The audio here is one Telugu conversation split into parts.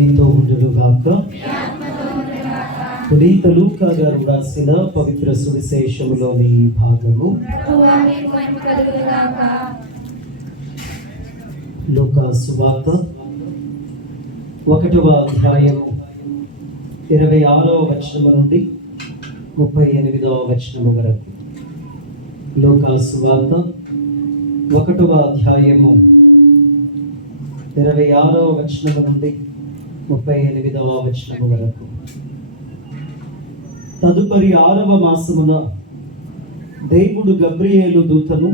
మీతో ఉండునుగాక. పునీత లూకా గారు రాసిన పవిత్ర సువిశేషములోని భాగము. లూకా సువార్త 1వ అధ్యాయము 26వ వచనము నుండి 38వ వచనము వరకు. లూకా సువార్త 1వ అధ్యాయము 26వ వచనము నుండి 38వ వచనము వరకు. తదుపరి 6వ మాసమున దేవుడు గబ్రియేలు దూతను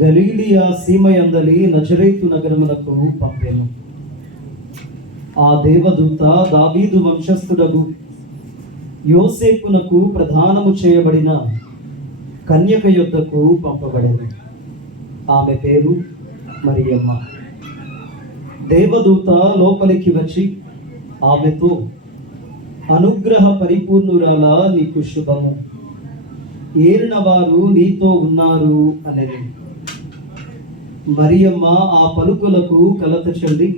గలీలియా సీమయందలి నజరేతు నగరమునకు పంపెను. ఆ దేవదూత దావీదు వంశస్థుడగు యోసేపునకు ప్రదానము చేయబడిన కన్యక యొద్దకు పంపబడెను. ఆమె పేరు మరియమ్మ. దేవదూత లోపలికి వచ్చి ఆమెతో, అనుగ్రహ పరిపూర్ణురాలా, నీకు శుభము, ఏలిన వారు నీతో ఉన్నారు అనేది. మరియమ్మ ఆ పలుకులకు కలత చెంది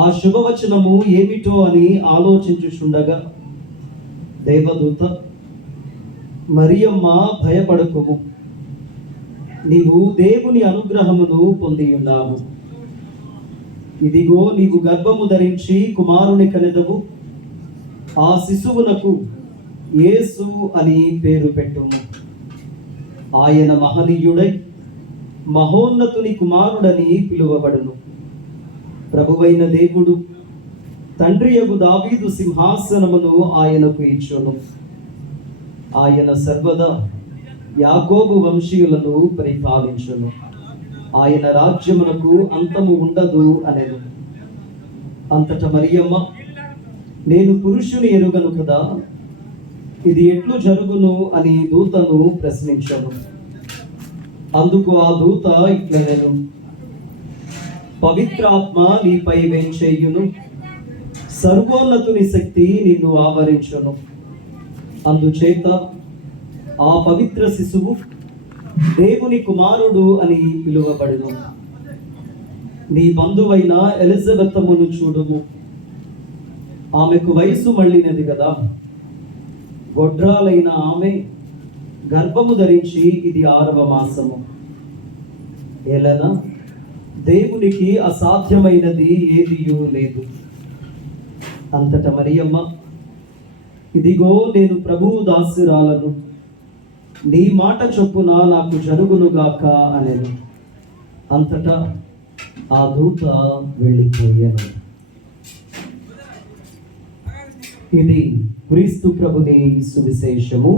ఆ శుభవచనము ఏమిటో అని ఆలోచించుచుండగా దేవదూత, మరియమ్మ భయపడకుము, నీవు దేవుని అనుగ్రహమును పొంది ఉన్నావు. ఇదిగో నీవు గర్భము ధరించి కుమారుని కనెదవు. ఆ శిశువునకు యేసు అని పేరు పెట్టుము. ఆయన మహనీయుడై మహోన్నతుని కుమారుడని పిలువబడును. ప్రభువైన దేవుడు తండ్రియగు దావీదు సింహాసనమును ఆయనకు ఇచ్చును. ఆయన సర్వదా యాకోబు వంశీయులను పరిపాలించును. ఆయన రాజ్యమునకు అంతము ఉండదు అనెను. అంతట మరియమ్మ, నేను పురుషుని ఎరుగను కదా, ఇది ఎట్లు జరుగును అని దూతను ప్రశ్నించను. అందుకు ఆ దూత ఇట్లనెను, పవిత్రాత్మ నీపై వేంచేయును, సర్వోన్నతుని శక్తి నిన్ను ఆవరించును. అందుచేత ఆ పవిత్ర శిశువు దేవుని కుమారుడు అని పిలువబడును. నీ బంధువైన ఎలిజబెత్తమును చూడుము. ఆమెకు వయసు మళ్ళినది కదా. గొడ్రాలైన ఆమె గర్భము ధరించి ఇది 6వ మాసము. ఏలన దేవునికి అసాధ్యమైనది ఏదియూ లేదు. అంతట మరియమ్మ, ఇదిగో నేను ప్రభువు దాసురాలను, నీ మాట చొప్పున నాకు జరుగునుగాక అనెను. అంతటా ఆ దూత వెళ్ళిపోయాను. ఇది క్రీస్తు ప్రభుని సువిశేషము.